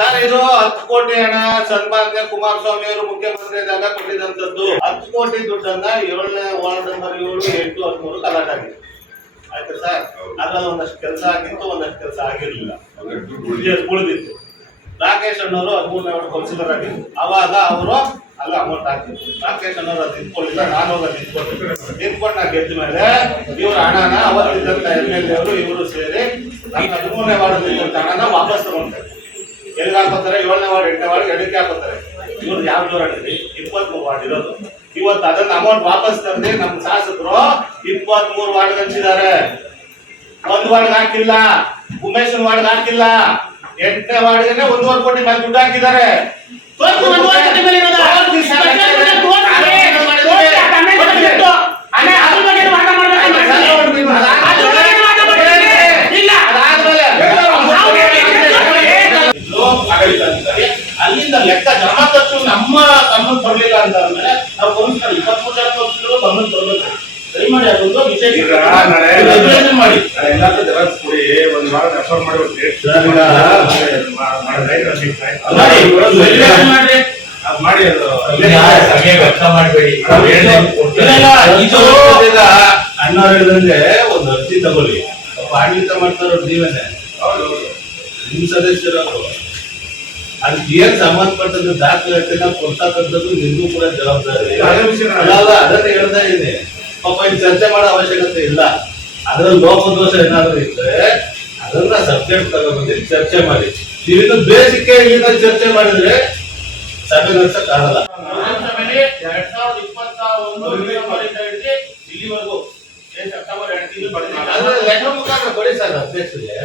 Sir ಇದು 10 ಕೋಟಿ ಹಣ ಸನ್ಮಾನ್ಯ ಕುಮಾರಸ್ವಾಮಿ ಅವರು ಮುಖ್ಯಮಂತ್ರಿ ಇದ್ದಾಗ ಕೊಟ್ಟಿದ್ದಂಥದ್ದು 10 ಕೋಟಿ ದುಡ್ಡನ್ನ 7ನೇ ವಾರ್ಡ್ ನಂಬರ್ 7, 8, 13 ಕಲಾಟ್ ಆಗಿದೆ. ಆಯ್ತಾ ಸರ್? ಅದ್ರಲ್ಲಿ ಒಂದಷ್ಟು ಕೆಲಸ ಆಗಿತ್ತು, ಒಂದಷ್ಟು ಕೆಲಸ ಆಗಿರ್ಲಿಲ್ಲ, ಉಳಿದಿತ್ತು. ರಾಕೇಶ್ ಅಣ್ಣವರು 13ನೇ ವಾರ್ಡ್ ಕೌನ್ಸಿಲರ್ ಆಗಿದ್ರು. ಅವಾಗ ಅವರು ಅಲ್ಲ ಅಮೌಂಟ್ ಹಾಕಿದ್ರು. ರಾಕೇಶ್ ಅಣ್ಣವರು ಅದು ನಿಂತ್ಕೊಂಡಿಲ್ಲ, ನಾನು ಹೋಗಿ ನಿಂತ್ಕೊಂಡು ನಾ ಗೆದ್ದ ಮೇಲೆ ಇವ್ರ ಹಣನ ಅವತ್ತಿದ್ದಂತ MLA ಅವರು ಇವರು ಸೇರಿ 13ನೇ ವಾರ್ಡ್ ಇದ್ದಂತ ಹಣನ ವಾಪಸ್ ತಗೊಂಡ್ತಾರೆ. ಎಲ್ಲಿ ಹಾಕೋತಾರೆ? 7ನೇ ವಾರ್ಡ್ 8ನೇ ವಾರ್ಡ್ ಎಡಕ್ಕೆ ಹಾಕೋತಾರೆ. ಇವ್ರು ಯಾವ ದೂರ 23 ವಾರ್ಡ್ ಇರೋದು. ಇವತ್ತು ಅದನ್ನ ಅಮೌಂಟ್ ವಾಪಸ್ ತಂದು ನಮ್ಮ ಶಾಸಕರು 23 ವಾರ್ಡ್ ಹಂಚಿದ್ದಾರೆ. 1 ವಾರ್ಡ್ ಹಾಕಿಲ್ಲ, ಉಮೇಶನ್ ವಾರ್ಡ್ ಹಾಕಿಲ್ಲ. 8ನೇ ವಾರ್ಡ್ಗೆ 1.5 ಕೋಟಿ ಮೇಲೆ ದುಡ್ಡು ಹಾಕಿದ್ದಾರೆ. ಅಲ್ಲಿಂದ ಲೆಕ್ಕ ಜಮಾ ಖರ್ಚು ನಮ್ಮ ಗಮನ ಬರಲಿಲ್ಲ ಅಂತಾದ್ಮೇಲೆ ನಾವು ಕೌನ್ಸಿಲರ್ 23 ಜನ ಕೌನ್ಸಿಲರ್ ಗಮನ ತರಬೇಕು. ದಯಮಾಡಿ ಅದೊಂದು ವಿಶೇಷ ಮಾಡಿ ಎಲ್ಲಾದ್ರೂ ಜೆರಾಕ್ಸ್ ಕೊಡಿ, ಒಂದು ವಾರ ರೆಫರ್ ಮಾಡಿ ಮಾಡಿ ವ್ಯಕ್ತ ಮಾಡಬೇಡಿ. ಅಣ್ಣವ್ರು ಹೇಳಿದಂಗೆ ಒಂದು ಅರ್ಜಿ ತಗೊಳ್ಳಿ. ಆಡಳಿತ ಮಾಡ್ತಾರೋ ನೀವೇನೆ, ನಿಮ್ ಸದಸ್ಯರವರು ಅದಕ್ಕೆ ಏನ್ ಸಂಬಂಧಪಟ್ಟದ್ದು ದಾಖಲಾತಿನ ಕೊಡ್ತಕ್ಕಂಥದ್ದು ನಿಮ್ಗೂ ಕೂಡ ಜವಾಬ್ದಾರಿ. ಅದನ್ನ ಹೇಳ್ತಾ ಇದೆ. ಪಾಪ ಇಲ್ಲಿ ಚರ್ಚೆ ಮಾಡೋ ಅವಶ್ಯಕತೆ ಇಲ್ಲ. ಅದ್ರಲ್ಲಿ ಲೋಪದೋಷ ಏನಾದ್ರು ಇದ್ರೆ ಅದನ್ನ ಸಬ್ಜೆಕ್ಟ್ ತಗೊಂಡ್ಬಂದು ಚರ್ಚೆ ಮಾಡಿ. ನೀವಿನ್ನು ಬೇಸಿಕ್ ಇಲ್ಲಿಂದ ಚರ್ಚೆ ಮಾಡಿದ್ರೆ ಸಭೆ ನಡೆಸಕ್ ಆಗಲ್ಲ. 2021 ಇಲ್ಲಿವರೆಗೂ ಸೆಪ್ಟೆಂಬರ್ 2 ಲೆಟರ್ ಮುಖಾಂತರ ಕೊಡಿ ಸರ್ ಅಧ್ಯಕ್ಷರಿಗೆ.